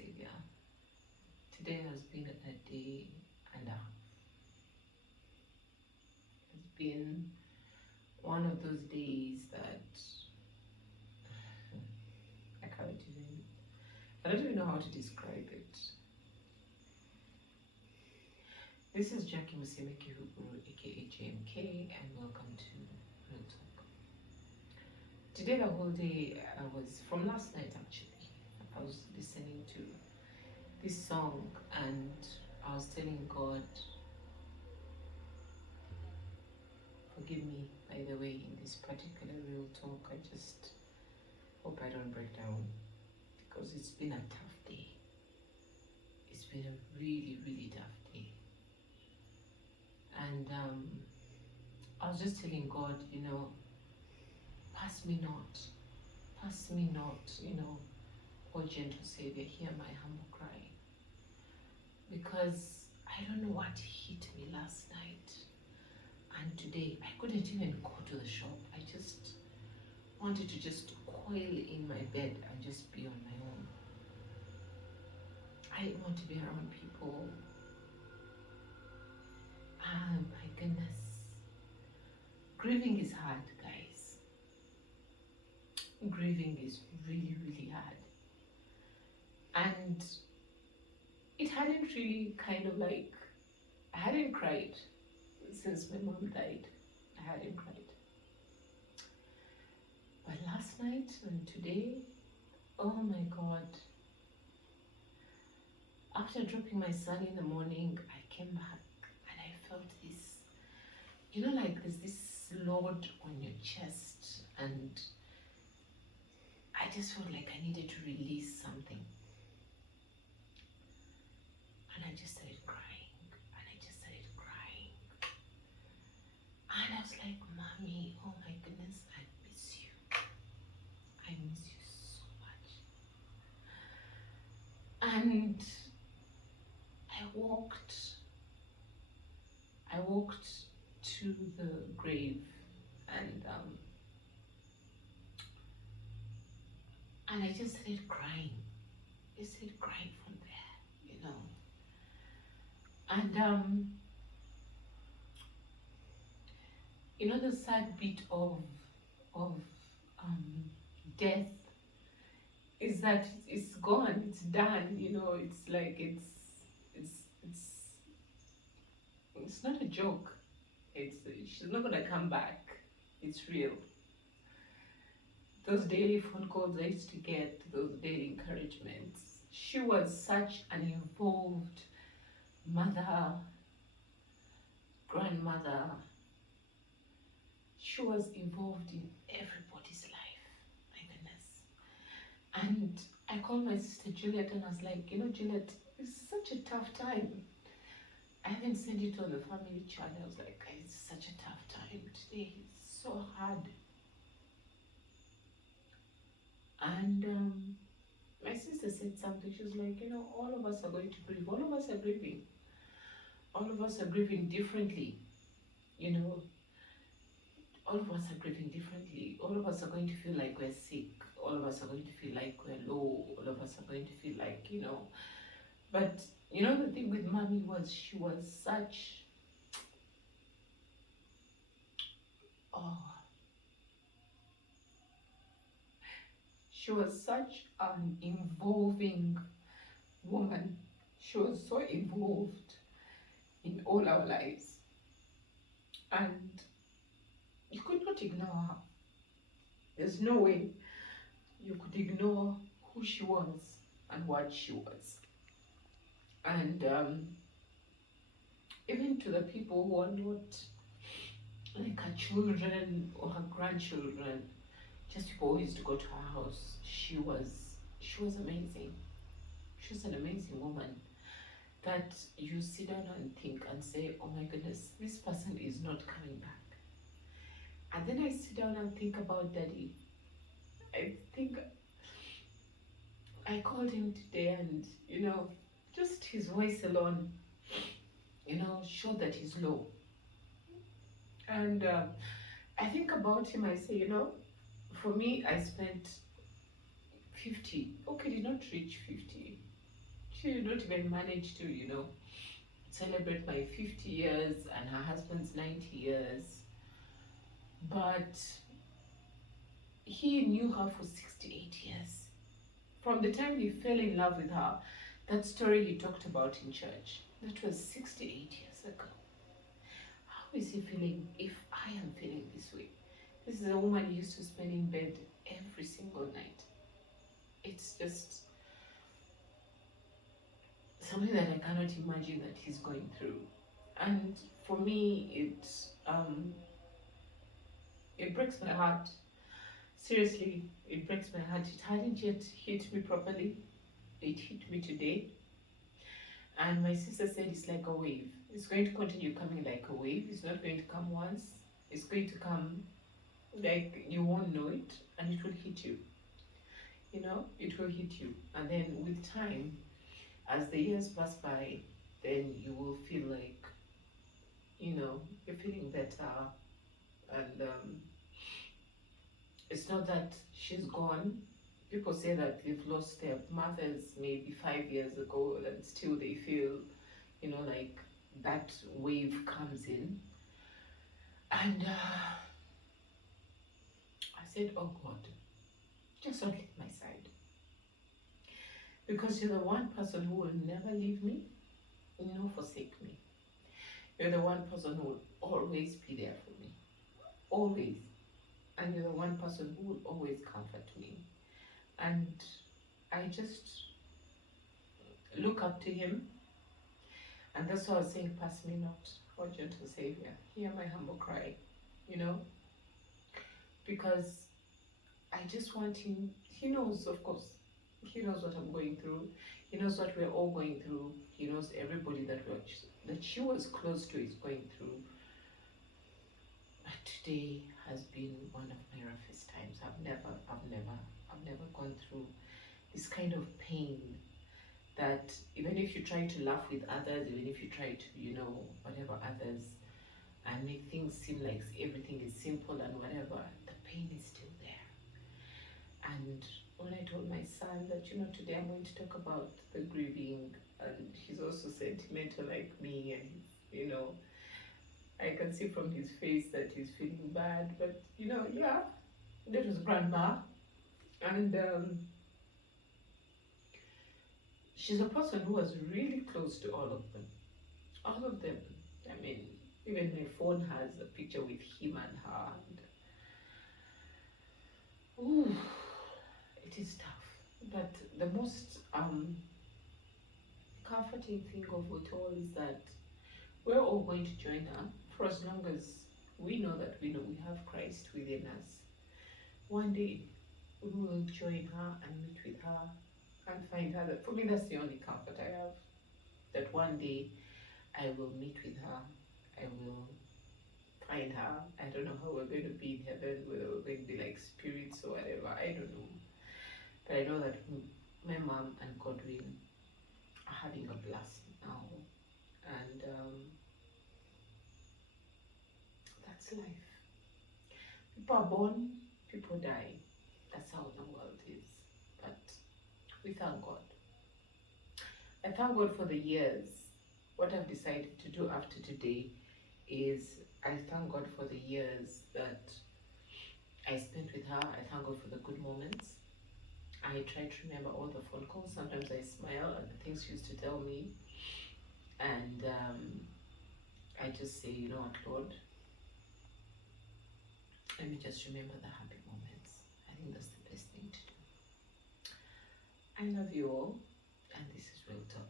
Savior. Today has been a day and a half. It's been one of those days that I I don't even know how to describe it. This is Jackie Musemeki Hukuru, aka JMK, and welcome to Real Talk. Today, the whole day, I was from last night actually. I was listening to this song and I was telling God, forgive me, by the way, in this particular Real Talk. I just hope I don't break down because it's been a tough day. It's been a really, really tough day. And I was just telling God, pass me not, O gentle Savior, hear my humble cry. Because I don't know what hit me last night. And today, I couldn't even go to the shop. I just wanted to just coil in my bed and just be on my own. I didn't want to be around people. Ah, my goodness. Grieving is hard, guys. Grieving is really, really hard. And it hadn't really I hadn't cried since my mom died. I hadn't cried. But last night and today, oh my God. After dropping my son in the morning, I came back and I felt this, there's this load on your chest, and I just felt like I needed to release something. And I just started crying, and I just started crying. And I was like, Mommy, oh my goodness, I miss you. I miss you so much. And I walked to the grave, and I just started crying. I started crying from there, And the sad bit of death is that it's gone, it's done. It's like it's not a joke. She's not gonna come back. It's real. Those daily phone calls I used to get, those daily encouragements. She was such an involved mother, grandmother. She was involved in everybody's life. My goodness. And I called my sister Juliet and I was like, Juliet, it's such a tough time. I haven't sent it on the family chat. I was like, it's such a tough time today. It's so hard. And my sister said something. She was like, all of us are going to grieve. All of us are grieving. All of us are grieving differently. All of us are grieving differently. All of us are going to feel like we're sick. All of us are going to feel like we're low. All of us are going to feel like, But, the thing with Mommy was she was such... She was such an involving woman. She was so involved in all our lives. And you could not ignore her. There's no way you could ignore who she was and what she was. And even to the people who are not like her children or her grandchildren, just people who used to go to her house, she was amazing. She was an amazing woman that you sit down and think and say, oh my goodness, this person is not coming back. And then I sit down and think about Daddy. I think I called him today and, just his voice alone, showed that he's low. And I think about him, I say, for me, I spent 50. Okay, did not reach 50. She did not even manage to, celebrate my 50 years and her husband's 90 years. But he knew her for 68 years. From the time he fell in love with her, that story he talked about in church, that was 68 years ago. How is he feeling if I am feeling this way? This is a woman he used to spend in bed every single night. It's just something that I cannot imagine that he's going through. And for me, it breaks my heart. Seriously, it breaks my heart. It hadn't yet hit me properly. It hit me today. And my sister said it's like a wave. It's going to continue coming like a wave. It's not going to come once. It's going to come like you won't know it, and it will hit you. It will hit you. And then with time, as the years pass by, then you will feel like, you're feeling better. And it's not that she's gone. People say that they've lost their mothers maybe 5 years ago, and still they feel, like that wave comes in. And I said, oh God, just don't leave my side. Because you're the one person who will never leave me, nor forsake me. You're the one person who will always be there for me. Always. And you're the one person who will always comfort me. And I just look up to him. And that's why I was saying, pass me not, O gentle Savior. Hear my humble cry, because I just want him. He knows, of course. He knows what I'm going through. He knows what we're all going through. He knows everybody that she was close to is going through. But today has been one of my roughest times. I've never gone through this kind of pain, that even if you try to laugh with others, even if you try to, whatever others, and make things seem like everything is simple and whatever, the pain is still there. And when I told my son that, today I'm going to talk about the grieving, and he's also sentimental like me, and I can see from his face that he's feeling bad, but yeah, that was grandma. And she's a person who was really close to all of them. All of them. I mean, even my phone has a picture with him and her. And, ooh, it is tough. But the most comforting thing of it all is that we're all going to join her for as long as we know that we have Christ within us. One day we will join her and meet with her and find her. For me, that's the only comfort I have. That one day I will meet with her. I will find her. I don't know how we're going to be in heaven, whether we're going to be like spirits or whatever. I don't know. But I know that my mom and Godwin are having a blast now. And that's life. People are born, people die. That's how the world is. But we thank God. I thank God for the years. What I've decided to do after today is I thank God for the years that I spent with her. I thank God for the good moments. I try to remember all the phone calls. Sometimes I smile at the things she used to tell me. And I just say, you know what, Lord, let me just remember the happy moments. I think that's the best thing to do. I love you all, and this is Real Talk.